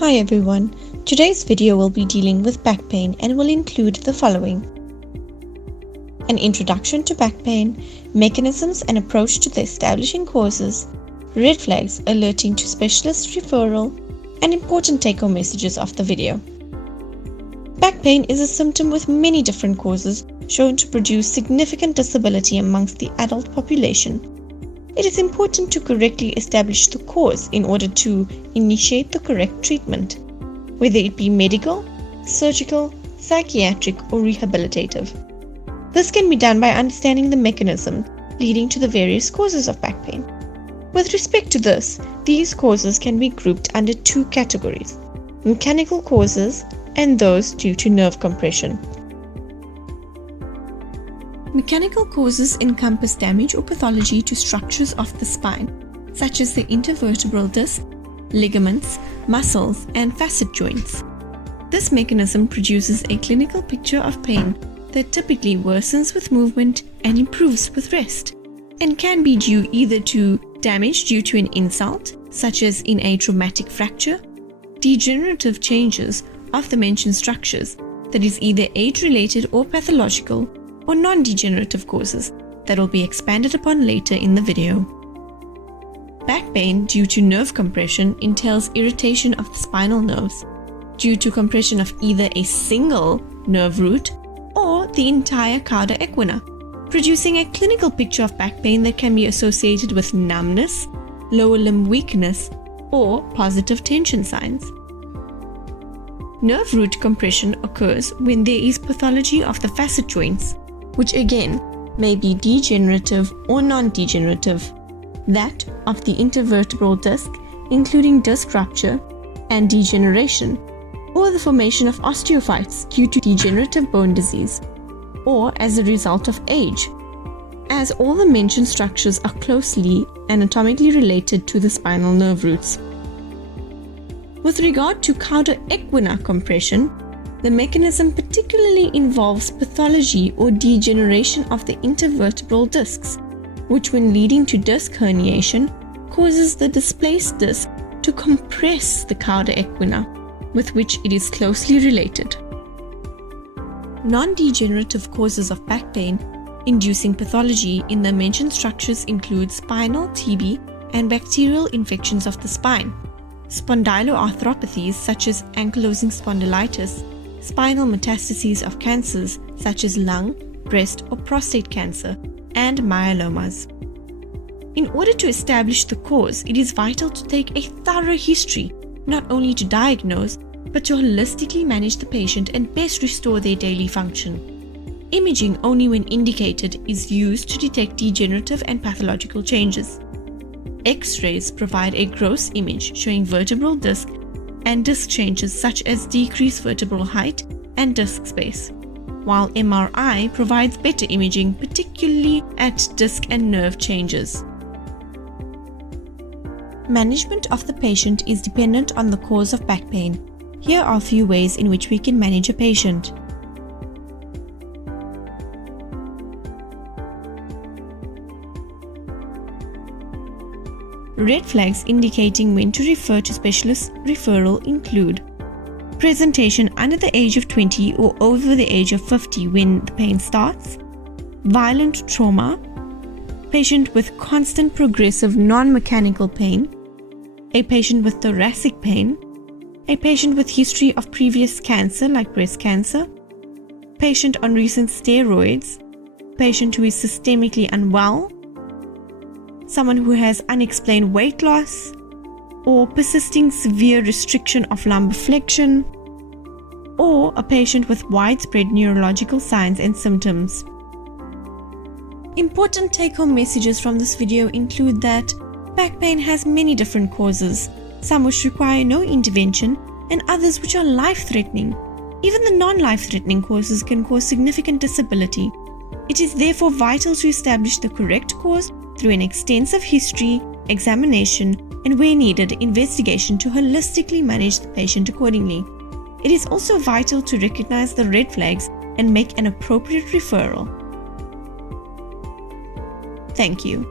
Hi everyone, today's video will be dealing with back pain and will include the following: an introduction to back pain, mechanisms and approach to the establishing causes, red flags alerting to specialist referral, and important take-home messages of the video. Back pain is a symptom with many different causes shown to produce significant disability amongst the adult population. It is important to correctly establish the cause in order to initiate the correct treatment, whether it be medical, surgical, psychiatric, or rehabilitative. This can be done by understanding the mechanism leading to the various causes of back pain. With respect to this, these causes can be grouped under two categories: mechanical causes and those due to nerve compression. Mechanical causes encompass damage or pathology to structures of the spine, such as the intervertebral disc, ligaments, muscles, and facet joints. This mechanism produces a clinical picture of pain that typically worsens with movement and improves with rest, and can be due either to damage due to an insult, such as in a traumatic fracture, degenerative changes of the mentioned structures that is either age-related or pathological, or non-degenerative causes that will be expanded upon later in the video. Back pain due to nerve compression entails irritation of the spinal nerves due to compression of either a single nerve root or the entire Cauda equina, producing a clinical picture of back pain that can be associated with numbness, lower limb weakness, or positive tension signs. Nerve root compression occurs when there is pathology of the facet joints, which again may be degenerative or non-degenerative, that of the intervertebral disc, including disc rupture and degeneration, or the formation of osteophytes due to degenerative bone disease, or as a result of age, as all the mentioned structures are closely anatomically related to the spinal nerve roots. With regard to Cauda equina compression, the mechanism particularly involves pathology or degeneration of the intervertebral discs, which when leading to disc herniation causes the displaced disc to compress the Cauda equina, with which it is closely related. Non-degenerative causes of back pain inducing pathology in the mentioned structures include spinal TB and bacterial infections of the spine, spondyloarthropathies such as ankylosing spondylitis, spinal metastases of cancers such as lung, breast, or prostate cancer, and myelomas. In order to establish the cause, it is vital to take a thorough history, not only to diagnose, but to holistically manage the patient and best restore their daily function. Imaging only when indicated is used to detect degenerative and pathological changes. X-rays provide a gross image showing vertebral disc and disc changes such as decreased vertebral height and disc space, while MRI provides better imaging, particularly at disc and nerve changes. Management of the patient is dependent on the cause of back pain. Here are a few ways in which we can manage a patient. Red flags indicating when to refer to specialist referral include presentation under the age of 20 or over the age of 50 when the pain starts, violent trauma, patient with constant progressive non-mechanical pain, a patient with thoracic pain, a patient with history of previous cancer like breast cancer, patient on recent steroids, patient who is systemically unwell, someone who has unexplained weight loss, or persisting severe restriction of lumbar flexion, or a patient with widespread neurological signs and symptoms. Important take-home messages from this video include that back pain has many different causes, some which require no intervention and others which are life-threatening. Even the non-life-threatening causes can cause significant disability. It is therefore vital to establish the correct cause through an extensive history, examination, and where needed, investigation to holistically manage the patient accordingly. It is also vital to recognize the red flags and make an appropriate referral. Thank you.